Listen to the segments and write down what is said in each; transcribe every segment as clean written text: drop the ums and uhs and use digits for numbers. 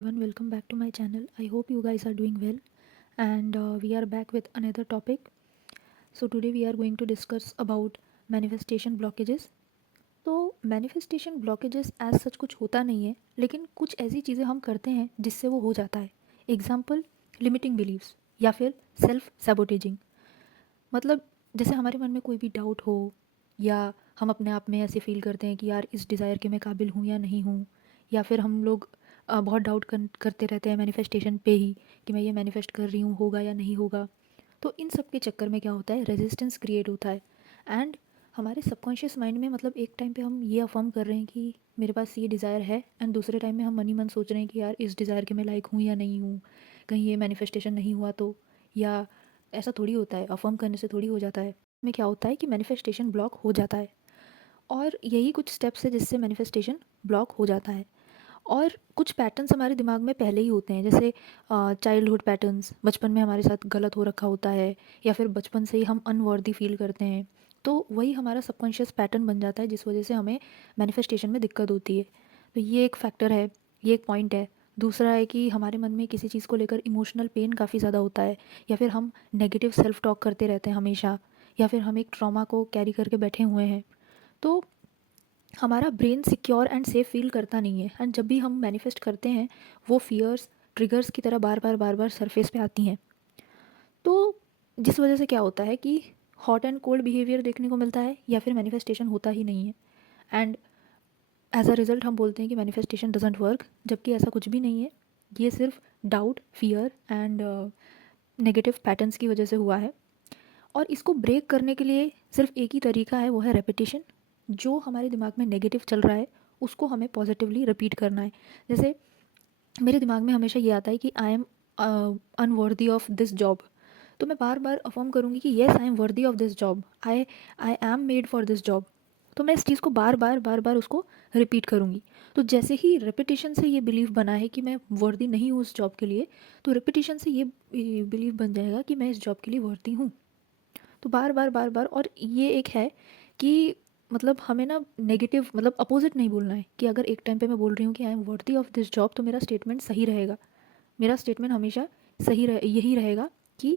Everyone, welcome back to my channel. I hope you guys are doing well, and we are back with another topic. So today we are going to discuss about manifestation blockages. तो manifestation blockages as such कुछ होता नहीं है, लेकिन कुछ ऐसी चीज़ें हम करते हैं जिससे वो हो जाता है. एग्जाम्पल, लिमिटिंग बिलीव्स या फिर सेल्फ सैबोटेजिंग. मतलब जैसे हमारे मन में कोई भी डाउट हो, या हम अपने आप में ऐसे फील करते हैं कि यार इस डिज़ायर के मैं काबिल हूँ या नहीं हूँ, या फिर हम लोग बहुत डाउट करते रहते हैं मैनिफेस्टेशन पे ही कि मैं ये मैनिफेस्ट कर रही हूँ, होगा या नहीं होगा. तो इन सब के चक्कर में क्या होता है, रेजिस्टेंस क्रिएट होता है. एंड हमारे सबकॉन्शियस माइंड में, मतलब एक टाइम पे हम ये अफर्म कर रहे हैं कि मेरे पास ये डिज़ायर है, एंड दूसरे टाइम में हम मन ही मन सोच रहे हैं कि यार इस डिज़ायर के मैं लायक हूँ या नहीं हूँ, कहीं ये मैनिफेस्टेशन नहीं हुआ तो. या ऐसा थोड़ी होता है, अफर्म करने से थोड़ी हो जाता है. में क्या होता है कि मैनिफेस्टेशन ब्लॉक हो जाता है. और यही कुछ स्टेप्स है जिससे मैनिफेस्टेशन ब्लॉक हो जाता है. और कुछ पैटर्न्स हमारे दिमाग में पहले ही होते हैं, जैसे चाइल्डहुड पैटर्न्स, बचपन में हमारे साथ गलत हो रखा होता है, या फिर बचपन से ही हम अनवर्दी फील करते हैं. तो वही हमारा सबकॉन्शियस पैटर्न बन जाता है, जिस वजह से हमें मैनिफेस्टेशन में दिक्कत होती है. तो ये एक फैक्टर है, ये एक पॉइंट है. दूसरा है कि हमारे मन में किसी चीज़ को लेकर इमोशनल पेन काफ़ी ज़्यादा होता है, या फिर हम नेगेटिव सेल्फ टॉक करते रहते हैं हमेशा, या फिर हम एक ट्रॉमा को कैरी करके बैठे हुए हैं. तो हमारा brain secure and safe feel करता नहीं है, एंड जब भी हम मैनिफेस्ट करते हैं वो फियर्स ट्रिगर्स की तरह बार बार सरफेस पे आती हैं. तो जिस वजह से क्या होता है कि हॉट एंड कोल्ड बिहेवियर देखने को मिलता है, या फिर मैनिफेस्टेशन होता ही नहीं है. एंड एज अ रिज़ल्ट हम बोलते हैं कि मैनिफेस्टेशन डजेंट वर्क, जबकि ऐसा कुछ भी नहीं है. ये सिर्फ doubt, fear and negative patterns की वजह से हुआ है. और इसको ब्रेक करने के लिए सिर्फ एक ही तरीका है, वो है रेपिटेशन. जो हमारे दिमाग में नेगेटिव चल रहा है उसको हमें पॉजिटिवली रिपीट करना है. जैसे मेरे दिमाग में हमेशा ये आता है कि I am unworthy of this job, तो मैं बार बार अफर्म करूँगी कि yes I am worthy of this job, I I am made for this job. तो मैं इस चीज़ को बार बार उसको रिपीट करूँगी. तो जैसे ही रेपिटेशन से ये बिलीव बना है कि मैं वर्दी नहीं हूँ उस जॉब के लिए, तो रेपिटेशन से ये बिलीव बन जाएगा कि मैं इस जॉब के लिए वर्दी हूँ. तो बार बार. और ये एक है कि मतलब हमें ना नेगेटिव, मतलब अपोजिट नहीं बोलना है, कि अगर एक टाइम पे मैं बोल रही हूँ कि I am worthy of this job, तो मेरा स्टेटमेंट सही रहेगा. मेरा स्टेटमेंट हमेशा यही रहेगा कि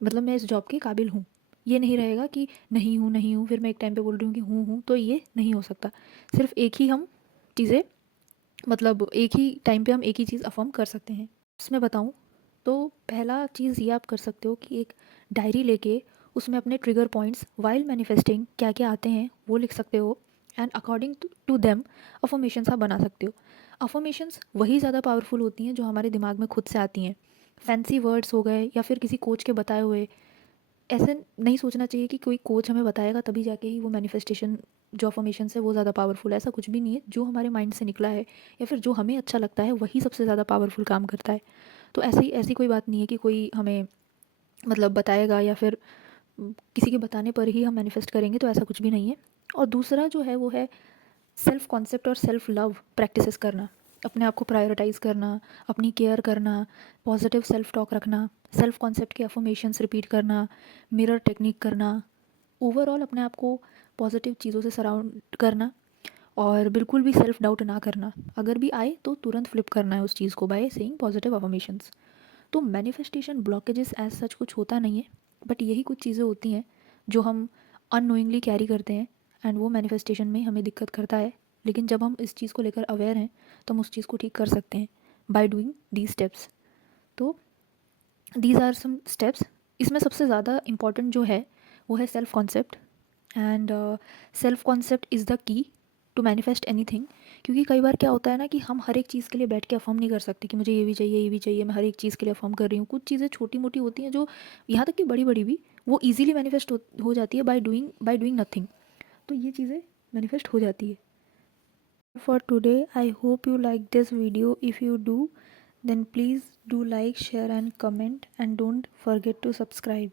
मतलब मैं इस जॉब के काबिल हूँ. ये नहीं रहेगा कि नहीं हूँ, फिर मैं एक टाइम पे बोल रही हूँ कि हूँ, तो ये नहीं हो सकता. सिर्फ एक ही हम चीज़ें, मतलब एक ही टाइम पे हम एक ही चीज़ अफर्म कर सकते हैं. उसमें बताऊँ तो पहला चीज़ ये आप कर सकते हो कि एक डायरी लेके उसमें अपने ट्रिगर पॉइंट्स वाइल मैनिफेस्टिंग क्या क्या आते हैं वो लिख सकते हो. And according to them affirmations आप बना सकते हो. अफर्मेशंस वही ज़्यादा पावरफुल होती हैं जो हमारे दिमाग में खुद से आती हैं. फैंसी वर्ड्स हो गए या फिर किसी कोच के बताए हुए. ऐसे नहीं सोचना चाहिए कि कोई कोच हमें बताएगा तभी जाके ही वो मैनिफेस्टेशन, जो अफर्मेशन है वो ज़्यादा पावरफुल है. ऐसा कुछ भी नहीं है. जो हमारे माइंड से निकला है या फिर जो हमें अच्छा लगता है वही सबसे ज़्यादा पावरफुल काम करता है. तो ऐसी ऐसी कोई बात नहीं है कि कोई हमें मतलब बताएगा या फिर किसी के बताने पर ही हम मैनिफेस्ट करेंगे, तो ऐसा कुछ भी नहीं है. और दूसरा जो है वो है सेल्फ कॉन्सेप्ट और सेल्फ लव प्रैक्टिसेस करना. अपने आप को प्रायोरिटाइज़ करना, अपनी केयर करना, पॉजिटिव सेल्फ टॉक रखना, सेल्फ कॉन्सेप्ट के अफर्मेशंस रिपीट करना, मिरर टेक्निक करना, ओवरऑल अपने आप को पॉजिटिव चीज़ों से सराउंड करना. और बिल्कुल भी सेल्फ डाउट ना करना. अगर भी आए तो तुरंत फ्लिप करना है उस चीज़ को बाय सेइंग पॉजिटिव अफर्मेशंस. तो मैनिफेस्टेशन ब्लॉकेजेस एज सच कुछ होता नहीं है, बट यही कुछ चीज़ें होती हैं जो हम अननोइंगली कैरी करते हैं, एंड वो मैनिफेस्टेशन में हमें दिक्कत करता है. लेकिन जब हम इस चीज़ को लेकर अवेयर हैं तो हम उस चीज़ को ठीक कर सकते हैं बाय डूइंग दीज स्टेप्स. तो दीज आर सम स्टेप्स. इसमें सबसे ज़्यादा इम्पॉर्टेंट जो है वो है self concept. And self concept is the key to manifest anything. क्योंकि कई बार क्या होता है ना कि हम हर एक चीज़ के लिए बैठ के अफर्म नहीं कर सकते कि मुझे ये भी चाहिए, मैं हर एक चीज़ के लिए अफर्म कर रही हूँ. कुछ चीज़ें छोटी मोटी होती हैं जो, यहाँ तक कि बड़ी बड़ी भी, वो ईजिली मैनिफेस्ट हो जाती है बाय डूइंग नथिंग. तो ये चीज़ें मैनिफेस्ट हो जाती है. For today, I hope you like this video. If you do, then please do like, share and comment, and don't forget to subscribe.